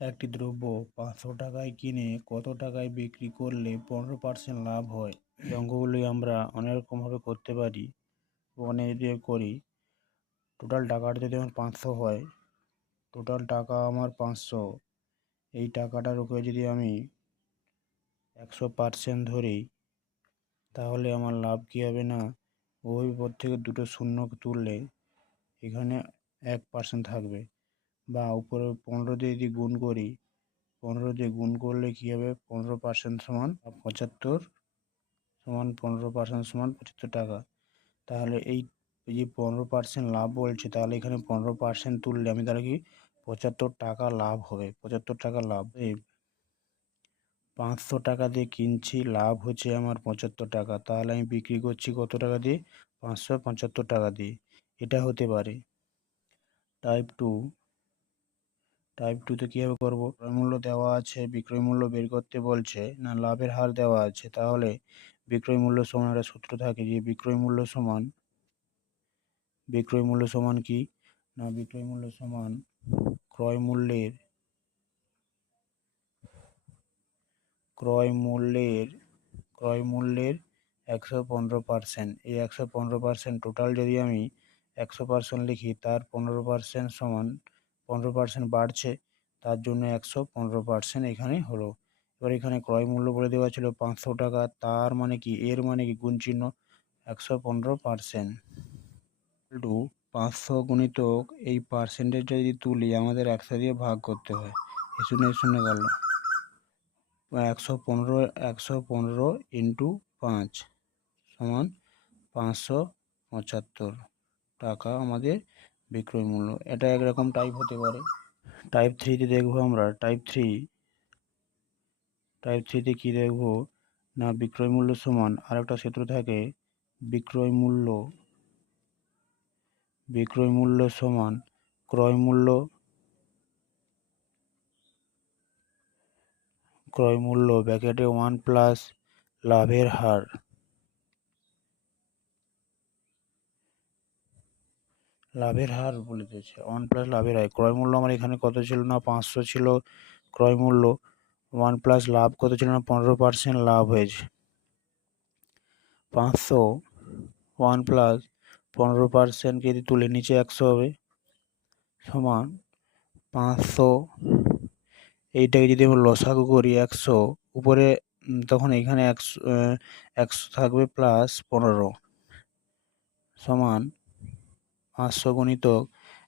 একটি দ্রব্য 500 টাকায় কিনে কত টাকায় বিক্রি করলে 15% লাভ হয়? এই অঙ্কগুলি আমরা অনেক রকমভাবে করতে পারি। অনেক দিয়ে করি। টোটাল টাকাটা যদি আমার 500 হয়, টোটাল টাকা আমার 500, এই টাকাটার উপরে যদি আমি 100% ধরি, তাহলে আমার লাভ কী হবে না, ওই পর থেকে দুটো শূন্য তুললে এখানে 1% থাকবে, বা উপরে 15 দিয়ে যদি গুণ করি, 15 দিয়ে গুণ করলে কী হবে, 15% সমান 75, সমান 15% সমান 75 টাকা। তাহলে এই যে 15% লাভ বলছে, তাহলে এখানে 15% তুললে আমি তাহলে কি 75 টাকা লাভ হবে। 75 টাকা লাভ। এই 500 টাকা দিয়ে কিনছি, লাভ হচ্ছে আমার 75 টাকা, তাহলে আমি বিক্রি করছি কত টাকা দিয়ে? 575 টাকা দিয়ে। এটা হতে পারে। Type two. টাইপ টুতে কীভাবে করবো? ক্রয় মূল্য দেওয়া আছে, বিক্রয় মূল্য বের করতে বলছে, না লাভের হার দেওয়া আছে, তাহলে বিক্রয় মূল্য সমান একটা সূত্র থাকে যে বিক্রয় মূল্য সমান কি না, বিক্রয় মূল্য সমান ক্রয় মূল্যের ক্রয় মূল্যের ক্রয় মূল্যের 115%। এই 115% টোটাল যদি আমি 100% লিখি, তার 15% সমান 15% বাড়ছে, তার জন্য 115% এখানে হলো। এবার এখানে ক্রয় মূল্য বলে দেওয়া ছিল 500 টাকা, তার মানে কি, এর মানে কি, গুণ চিহ্ন 115% টু 500 গুণিতক এই পার্সেন্টেজটা যদি তুলি, আমাদের 100 দিয়ে ভাগ করতে হয়। এ শূন্য গেল, 115 ইন্টু 5 সমান 575 টাকা আমাদের বিক্রয় মূল্য। এটা একরকম টাইপ হতে পারে। টাইপ থ্রিতে দেখবো আমরা। টাইপ থ্রিতে কী দেখবো না, বিক্রয় মূল্য সমান আর একটা সূত্র থাকে, বিক্রয় মূল্য সমান ক্রয় মূল্য ব্র্যাকেটে 1 প্লাস লাভের হার। বলে দিয়েছে 1 প্লাস লাভের হার। ক্রয় মূল্য আমার এখানে কত ছিল না, 500 ছিল ক্রয় মূল্য। 1 প্লাস লাভ কত ছিল না, 15% লাভ হয়েছে। 500 1 প্লাস 15% যদি তুলে নিচে 100 হবে, সমান 500, এইটাকে যদি আমরা লসাগু করি 100 উপরে, তখন এখানে 100 থাকবে প্লাস 15 সমান 500 গুণিতক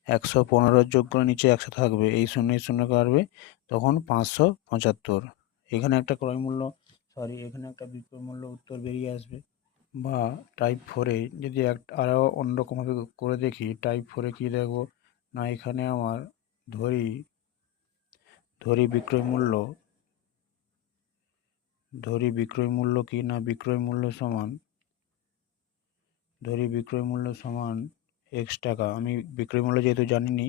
115 যোগ করে নিচে 100 থাকবে, এই শূন্য কাটবে, তখন 575। এখানে একটা এখানে একটা বিক্রয় মূল্য উত্তর বেরিয়ে আসবে। বা টাইপ 4-এ যদি আরও অন্যরকমভাবে করে দেখি, টাইপ 4-এ কী দেখবো না, এখানে আমার ধরি বিক্রয় মূল্য কি না, বিক্রয় মূল্য সমান x টাকা। আমি বিক্রয় মূল্য যেহেতু জানিনি,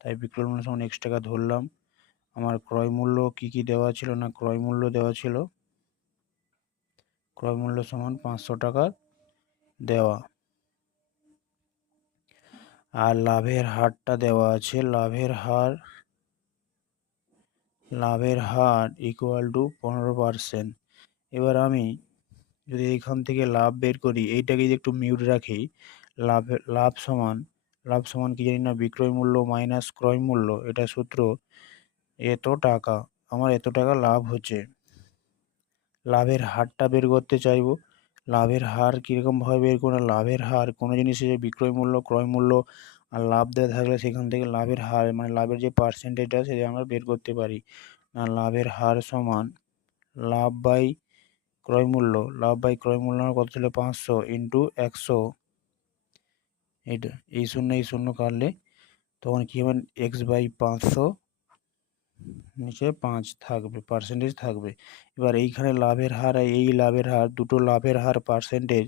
তাই বিক্রয় মূল্য সমান x টাকা ধরলাম। আমার ক্রয় মূল্য কি দেওয়া ছিল না, ক্রয় মূল্য দেওয়া ছিল, ক্রয় মূল্য সমান 500 টাকা দেওয়া, আর লাভের হারটা দেওয়া আছে, লাভের হার ইকুয়াল টু 15%। এবার আমি যদি এইখান থেকে লাভ বের করি, এইটাকে যদি একটু মিউট রাখি, লাভ সমান কি জানি না, বিক্রয় মূল্য মাইনাস ক্রয় মূল্য, এটা সূত্র, এত টাকা, আমার এত টাকা লাভ হচ্ছে। লাভের হারটা বের করতে চাইবো। লাভের হার কীরকমভাবে বের করবো? লাভের হার কোনো জিনিসের বিক্রয় মূল্য, ক্রয় মূল্য আর লাভ দেওয়া থাকলে সেখান থেকে লাভের হার, মানে লাভের যে পার্সেন্টেজটা, সেটা আমরা বের করতে পারি। না, লাভের হার সমান লাভ বাই ক্রয় মূল্য আমার কত ছিল, 500 ইন্টু 100, এইটা এই শূন্য কাটলে তখন কি হবে, x/500 নিচে 5 থাকবে, পার্সেন্টেজ থাকবে। এবার এইখানে লাভের হার আর এই লাভের হার, দুটো লাভের হার পার্সেন্টেজ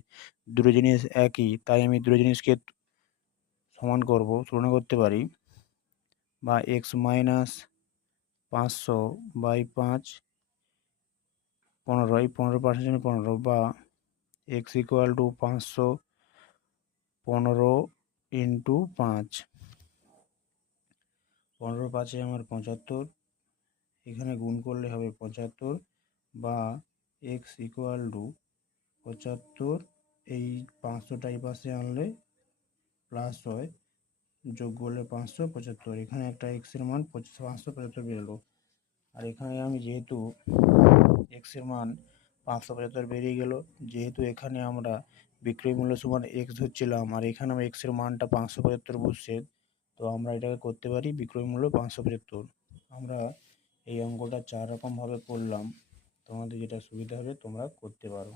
দুটো জিনিস একই, তাই আমি দুটো জিনিসকে সমান করব, তুলনা করতে পারি। বা x মাইনাস 500/5 15, এই 15% 15, বা x ইকুয়াল টু 515 ইন্টু 5, 15 5 আমার 75, এখানে গুণ করলে হবে 75 বা এক্স ইকুয়াল টু 75, এই 500টা এই পাশে আনলে প্লাস হয়, যোগ করলে 575, এখানে একটা এক্স এর মান 575 বেরোলো। আর এখানে আমি যেহেতু এক্স এর মান 575 বেরিয়ে গেল, যেহেতু এখানে আমরা বিক্রয় মূল্য সমান এক্স ধরছিলাম আর এখানে আমি এক্স এর মানটা 575 বসছে, তো আমরা এটাকে করতে পারি বিক্রয় মূল্য 575। আমরা এই অঙ্কটা 4 রকম ভাবে করলাম, তোমাদের যেটা সুবিধা হবে তোমরা করতে পারো।